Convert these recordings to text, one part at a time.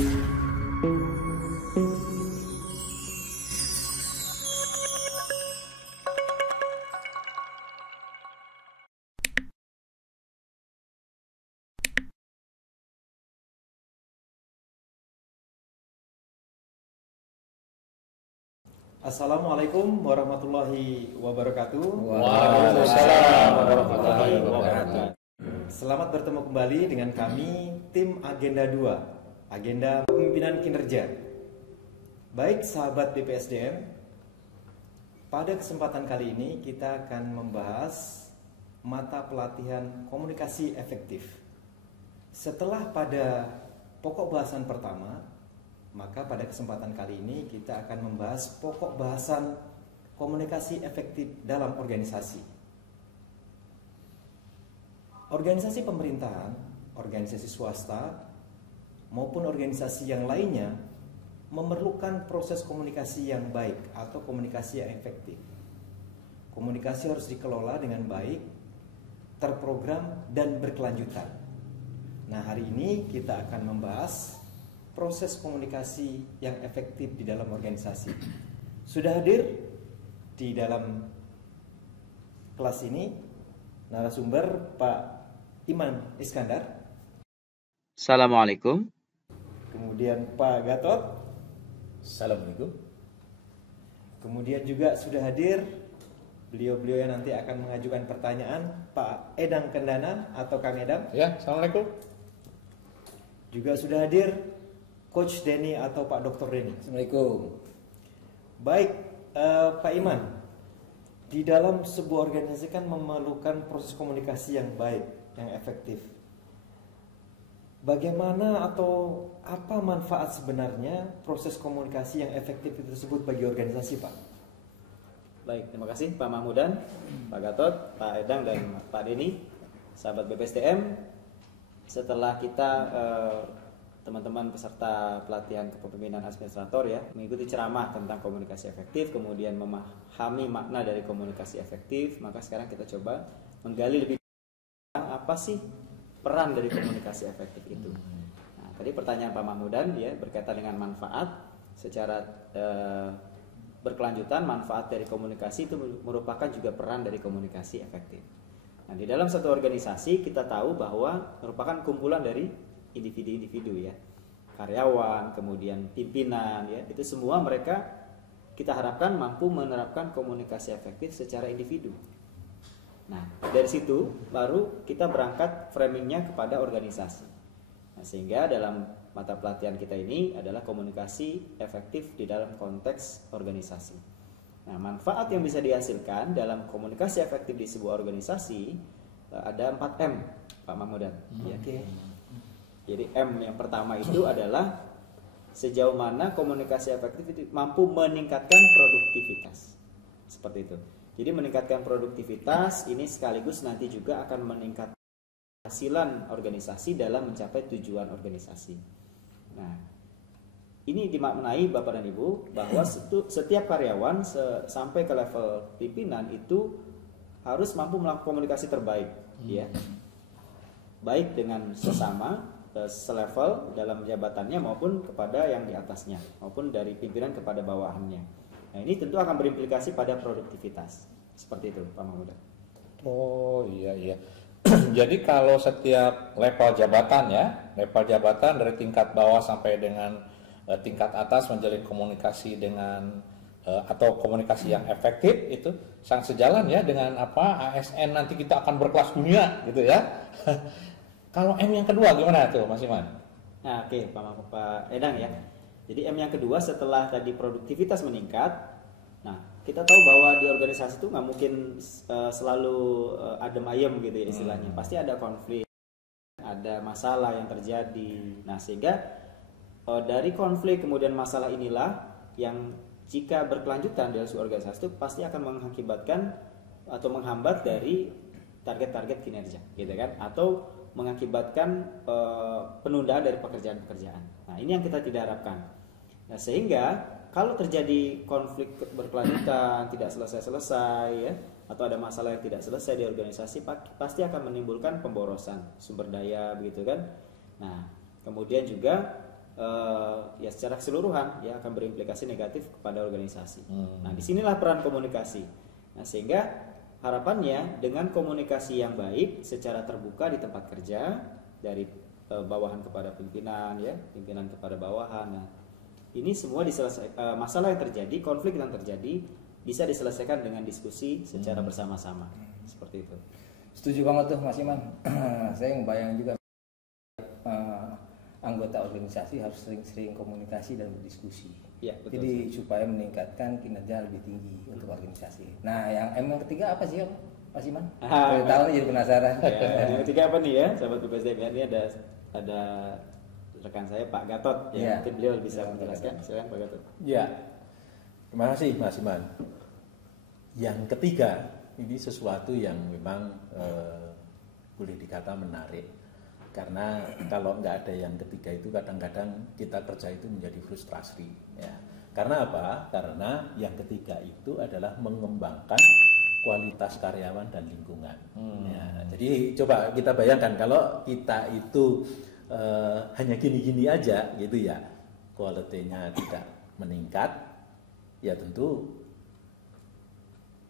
Assalamualaikum warahmatullahi wabarakatuh. Waalaikumsalam warahmatullahi wabarakatuh. Selamat bertemu kembali dengan kami tim Agenda 2, Agenda Pemimpinan Kinerja. Baik sahabat BPSDM, pada kesempatan kali ini kita akan membahas mata pelatihan komunikasi efektif. Setelah pada pokok bahasan pertama, maka pada kesempatan kali ini kita akan membahas pokok bahasan komunikasi efektif dalam organisasi. Organisasi pemerintahan, organisasi swasta, maupun organisasi yang lainnya memerlukan proses komunikasi yang baik atau komunikasi yang efektif. Komunikasi harus dikelola dengan baik, terprogram, dan berkelanjutan. Nah, hari ini kita akan membahas proses komunikasi yang efektif di dalam organisasi. Sudah hadir di dalam kelas ini narasumber Pak Iman Iskandar. Assalamualaikum. Kemudian Pak Gatot. Assalamualaikum. Kemudian juga sudah hadir beliau-beliau yang nanti akan mengajukan pertanyaan, Pak Edang Kendana atau Kang Edang. Ya, assalamualaikum. Juga sudah hadir Coach Denny atau Pak Dr. Denny. Assalamualaikum. Baik, Pak Iman, di dalam sebuah organisasi kan memerlukan proses komunikasi yang baik, yang efektif. Bagaimana atau apa manfaat sebenarnya proses komunikasi yang efektif itu tersebut bagi organisasi, Pak? Baik, terima kasih Pak Mahmudan, Pak Gatot, Pak Edang, dan Pak Denny, sahabat BPSDM. Setelah kita teman-teman peserta pelatihan kepemimpinan administrator ya mengikuti ceramah tentang komunikasi efektif, kemudian memahami makna dari komunikasi efektif, maka sekarang kita coba menggali lebih apa sih peran dari komunikasi efektif itu. Nah, tadi pertanyaan Pak Mahmudan ya berkaitan dengan manfaat secara berkelanjutan. Manfaat dari komunikasi itu merupakan juga peran dari komunikasi efektif. Nah, di dalam satu organisasi kita tahu bahwa merupakan kumpulan dari individu-individu ya, karyawan, kemudian pimpinan ya, itu semua mereka kita harapkan mampu menerapkan komunikasi efektif secara individu. Nah, dari situ baru kita berangkat framingnya kepada organisasi. Nah, sehingga dalam mata pelatihan kita ini adalah komunikasi efektif di dalam konteks organisasi. Nah, manfaat yang bisa dihasilkan dalam komunikasi efektif di sebuah organisasi ada 4M, Pak Mahmudan. Ya. Oke. Jadi M yang pertama itu adalah sejauh mana komunikasi efektif itu mampu meningkatkan produktivitas. Seperti itu. Jadi meningkatkan produktivitas ini sekaligus nanti juga akan meningkatkan kehasilan organisasi dalam mencapai tujuan organisasi. Nah, ini dimaknai Bapak dan Ibu bahwa setiap karyawan sampai ke level pimpinan itu harus mampu melakukan komunikasi terbaik, ya. Baik dengan sesama selevel dalam jabatannya maupun kepada yang di atasnya maupun dari pimpinan kepada bawahannya. Nah, ini tentu akan berimplikasi pada produktivitas. Seperti itu, Pak Mahmudan. Oh iya. Jadi kalau setiap level jabatan dari tingkat bawah sampai dengan tingkat atas menjalin komunikasi dengan atau komunikasi yang efektif itu sangat sejalan ya dengan apa ASN nanti kita akan berkelas dunia gitu ya. Kalau M yang kedua gimana tuh Mas Iman? Nah, oke, Pak Edang ya. Jadi M yang kedua setelah tadi produktivitas meningkat, nah kita tahu bahwa di organisasi itu nggak mungkin selalu adem ayem gitu ya istilahnya. Pasti ada konflik, ada masalah yang terjadi. Nah, sehingga dari konflik kemudian masalah inilah yang jika berkelanjutan dalam sebuah organisasi itu pasti akan mengakibatkan atau menghambat dari target-target kinerja, gitu kan? Atau mengakibatkan penundaan dari pekerjaan-pekerjaan. Nah, ini yang kita tidak harapkan. Nah, sehingga kalau terjadi konflik berkelanjutan tidak selesai-selesai ya, atau ada masalah yang tidak selesai di organisasi, pasti akan menimbulkan pemborosan sumber daya begitu kan. Nah, kemudian juga ya secara keseluruhan ya akan berimplikasi negatif kepada organisasi. Nah, disinilah peran komunikasi. Nah, sehingga harapannya dengan komunikasi yang baik secara terbuka di tempat kerja dari bawahan kepada pimpinan, ya pimpinan kepada bawahan. Nah, ini semua masalah yang terjadi, konflik yang terjadi bisa diselesaikan dengan diskusi secara bersama-sama, seperti itu. Setuju banget tuh Mas Iman. Saya ngebayang juga anggota organisasi harus sering-sering komunikasi dan berdiskusi. Ya, betul. Jadi supaya meningkatkan kinerja lebih tinggi untuk organisasi. Nah, yang ketiga apa sih, Mas Iman? Saya tahu nih, jadi penasaran. Ya, yang ketiga apa nih ya, sahabat BPSDM? Ini ada rekan saya Pak Gatot, ya. Mungkin beliau bisa menjelaskan. Silakan Pak Gatot. Ya, terima kasih Mas Iman. Yang ketiga, ini sesuatu yang memang boleh dikata menarik. Karena kalau nggak ada yang ketiga itu kadang-kadang kita kerja itu menjadi frustrasi. Ya. Karena apa? Karena yang ketiga itu adalah mengembangkan kualitas karyawan dan lingkungan. Ya, jadi coba kita bayangkan kalau kita itu hanya gini-gini aja gitu ya, kualitinya tidak meningkat, ya tentu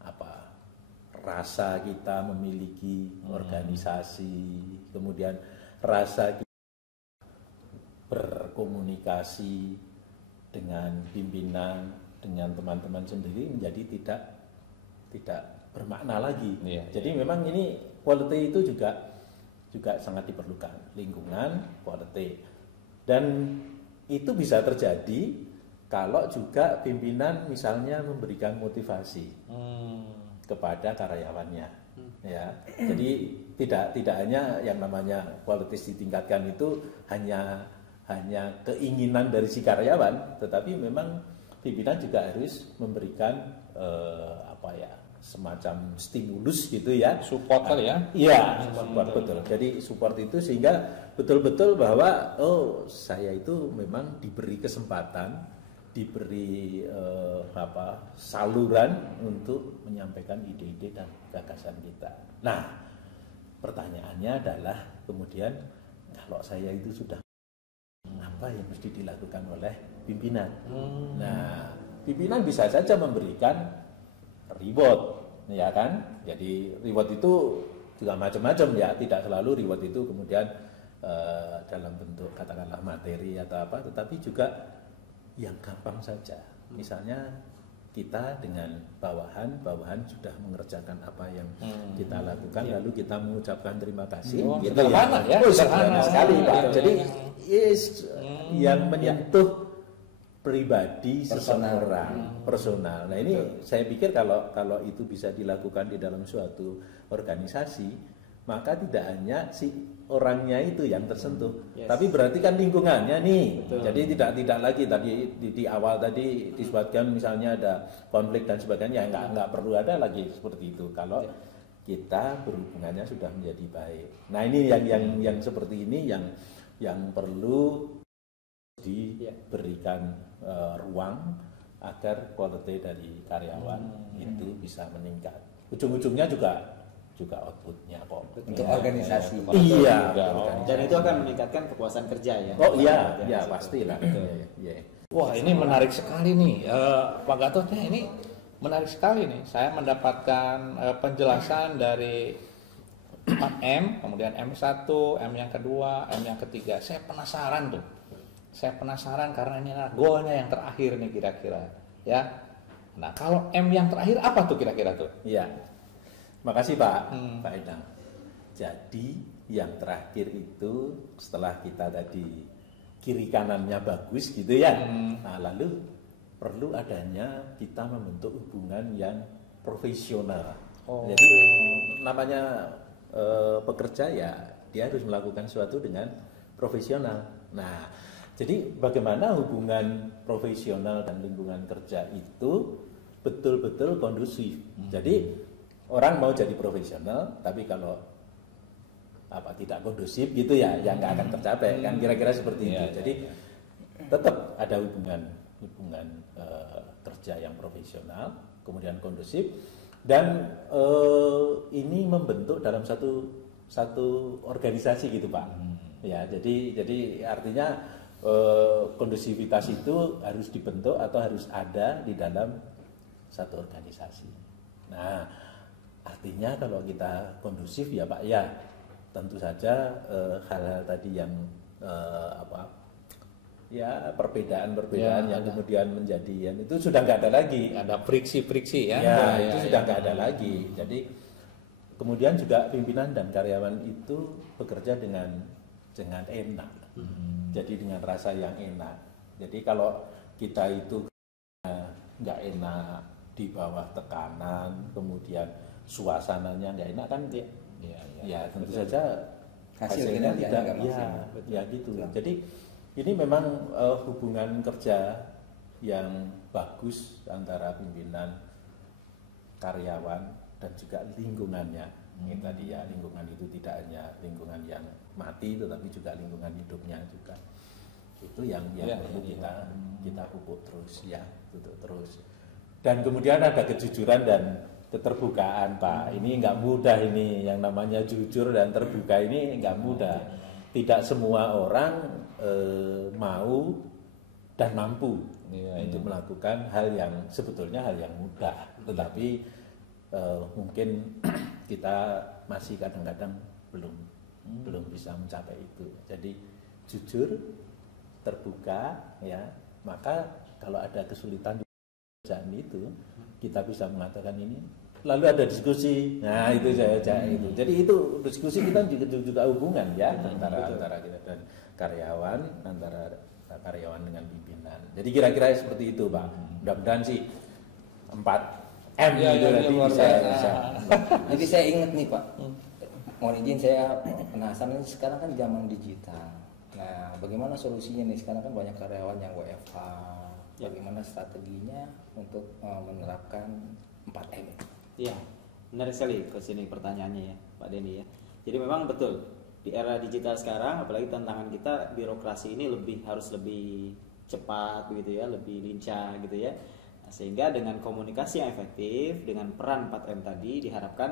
apa rasa kita memiliki organisasi, kemudian rasa kita berkomunikasi dengan pimpinan, dengan teman-teman sendiri menjadi tidak bermakna lagi. Jadi memang ini quality itu juga sangat diperlukan, lingkungan, quality. Dan itu bisa terjadi kalau juga pimpinan misalnya memberikan motivasi kepada karyawannya. Ya, jadi tidak hanya yang namanya kualitas ditingkatkan itu hanya keinginan dari si karyawan, tetapi memang pimpinan juga harus memberikan semacam stimulus gitu ya, support kali ya. Iya, support betul. Jadi support itu sehingga betul-betul bahwa saya itu memang diberi kesempatan, diberi saluran untuk menyampaikan ide-ide dan gagasan kita. Nah, pertanyaannya adalah kemudian kalau saya itu sudah apa yang mesti dilakukan oleh pimpinan? Nah, pimpinan bisa saja memberikan reward, ya kan? Jadi reward itu juga macam-macam ya, tidak selalu reward itu kemudian dalam bentuk katakanlah materi atau apa, tetapi juga yang gampang saja. Misalnya kita dengan bawahan sudah mengerjakan apa yang kita lakukan, lalu kita mengucapkan terima kasih. Gitu ya. Sederhana sekali Pak. Jadi yang menyentuh pribadi seseorang, personal. Nah ini saya pikir kalau itu bisa dilakukan di dalam suatu organisasi, maka tidak hanya si orangnya itu yang tersentuh, tapi berarti kan lingkungannya nih. Betul. Jadi tidak lagi tadi di awal tadi disebutkan misalnya ada konflik dan sebagainya, nggak perlu ada lagi seperti itu kalau kita berhubungannya sudah menjadi baik. Nah ini yang seperti ini yang perlu diberikan ruang agar quality dari karyawan itu bisa meningkat. Ujung-ujungnya juga outputnya kok untuk organisasi. Iya. Dan itu akan meningkatkan kepuasan kerja ya. Oh iya, ya pastilah. Wah ini menarik sekali nih, Pak Gatotnya ini menarik sekali nih. Saya mendapatkan penjelasan dari 4M, kemudian M1, M yang kedua, M yang ketiga. Saya penasaran tuh. Saya penasaran karena ini adalah goalnya yang terakhir nih kira-kira, ya. Nah kalau M yang terakhir apa tuh kira-kira tuh? Iya. Makasih Pak Edang. Jadi yang terakhir itu setelah kita tadi kiri kanannya bagus gitu ya, nah lalu perlu adanya kita membentuk hubungan yang profesional. Jadi namanya pekerja ya dia harus melakukan sesuatu dengan profesional. Nah jadi bagaimana hubungan profesional dan lingkungan kerja itu betul-betul kondusif. Jadi orang mau jadi profesional, tapi kalau tidak kondusif gitu ya, yang nggak akan tercapai kan kira-kira seperti itu. Jadi tetap ada hubungan kerja yang profesional, kemudian kondusif, dan ini membentuk dalam satu organisasi gitu Pak. Ya, jadi artinya kondusivitas itu harus dibentuk atau harus ada di dalam satu organisasi. Nah, artinya kalau kita kondusif ya Pak ya, tentu saja hal-hal tadi yang ya perbedaan-perbedaan yang kemudian menjadi itu sudah nggak ada lagi. Ada friksi-friksi ya. Itu sudah nggak ada lagi. Jadi kemudian juga pimpinan dan karyawan itu bekerja dengan enak. Jadi dengan rasa yang enak. Jadi kalau kita itu nggak enak di bawah tekanan, kemudian suasananya nggak enak kan ya tentu saja hasilnya tidak ya gitu. Jadi ini memang hubungan kerja yang bagus antara pimpinan, karyawan dan juga lingkungannya. Ini tadi ya, lingkungan itu tidak hanya lingkungan yang mati tetapi juga lingkungan hidupnya juga. Itu yang perlu kita pupuk terus ya, tutup terus. Dan kemudian ada kejujuran dan keterbukaan Pak. Ini nggak mudah, ini yang namanya jujur dan terbuka ini nggak mudah. Tidak semua orang mau dan mampu untuk melakukan hal yang sebetulnya hal yang mudah, tetapi mungkin kita masih kadang-kadang belum bisa mencapai itu. Jadi jujur, terbuka ya, maka kalau ada kesulitan di pekerjaan itu kita bisa mengatakan ini, lalu ada diskusi. Nah itu saya itu. Jadi itu diskusi kita juga hubungan ya antara kita dan karyawan, antara karyawan dengan pimpinan. Jadi kira-kira seperti itu Pak. Mudah-mudahan sih 4M gitu nanti bisa. Jadi saya ingat nih Pak, mohon izin saya penasaran, sekarang kan zaman digital. Nah bagaimana solusinya nih, sekarang kan banyak karyawan yang WFH. Bagaimana strateginya untuk menerapkan 4M? Iya, menarik sekali ke sini pertanyaannya ya Pak Denny ya. Jadi memang betul di era digital sekarang, apalagi tantangan kita birokrasi ini harus lebih cepat begitu ya, lebih lincah gitu ya. Nah, sehingga dengan komunikasi yang efektif, dengan peran 4M tadi diharapkan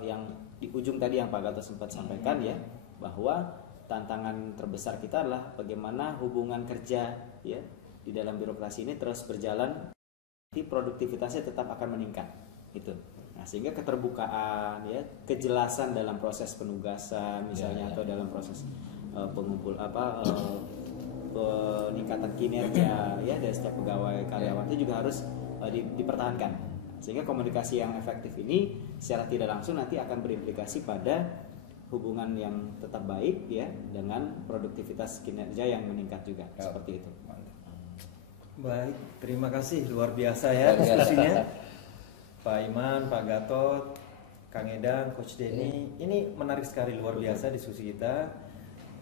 yang di ujung tadi yang Pak Gatot sempat sampaikan ya, bahwa tantangan terbesar kita adalah bagaimana hubungan kerja ya di dalam birokrasi ini terus berjalan, produktivitasnya tetap akan meningkat itu. Nah, sehingga keterbukaan ya, kejelasan dalam proses penugasan misalnya atau dalam proses peningkatan kinerja ya dari setiap pegawai karyawan itu juga harus dipertahankan. Sehingga komunikasi yang efektif ini secara tidak langsung nanti akan berimplikasi pada hubungan yang tetap baik ya dengan produktivitas kinerja yang meningkat juga seperti itu. Baik, terima kasih, luar biasa ya diskusinya. Pak Iman, Pak Gatot, Kang Edang, Coach Denny, ini menarik sekali, luar biasa diskusi kita.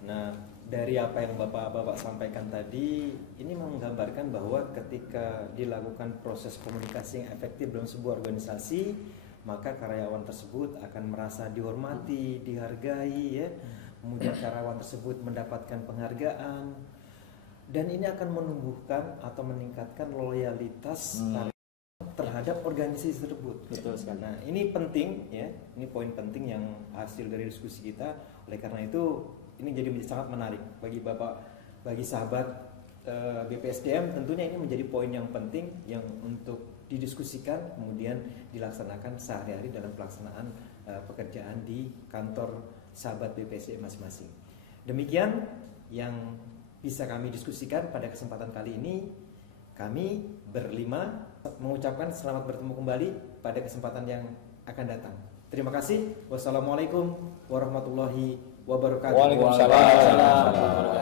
Nah, dari apa yang Bapak-Bapak sampaikan tadi, ini menggambarkan bahwa ketika dilakukan proses komunikasi yang efektif dalam sebuah organisasi, maka karyawan tersebut akan merasa dihormati, dihargai ya. Kemudian karyawan tersebut mendapatkan penghargaan. Dan ini akan menumbuhkan atau meningkatkan loyalitas terhadap organisasi tersebut. Betul sekali. Nah, ini penting ya, ini poin penting yang hasil dari diskusi kita. Oleh karena itu, ini jadi sangat menarik bagi Bapak, bagi sahabat BPSDM. Tentunya ini menjadi poin yang penting yang untuk didiskusikan, kemudian dilaksanakan sehari-hari dalam pelaksanaan pekerjaan di kantor sahabat BPSDM masing-masing. Demikian yang bisa kami diskusikan pada kesempatan kali ini. Kami berlima mengucapkan selamat bertemu kembali pada kesempatan yang akan datang. Terima kasih. Wassalamualaikum warahmatullahi wabarakatuh. Waalaikumsalam.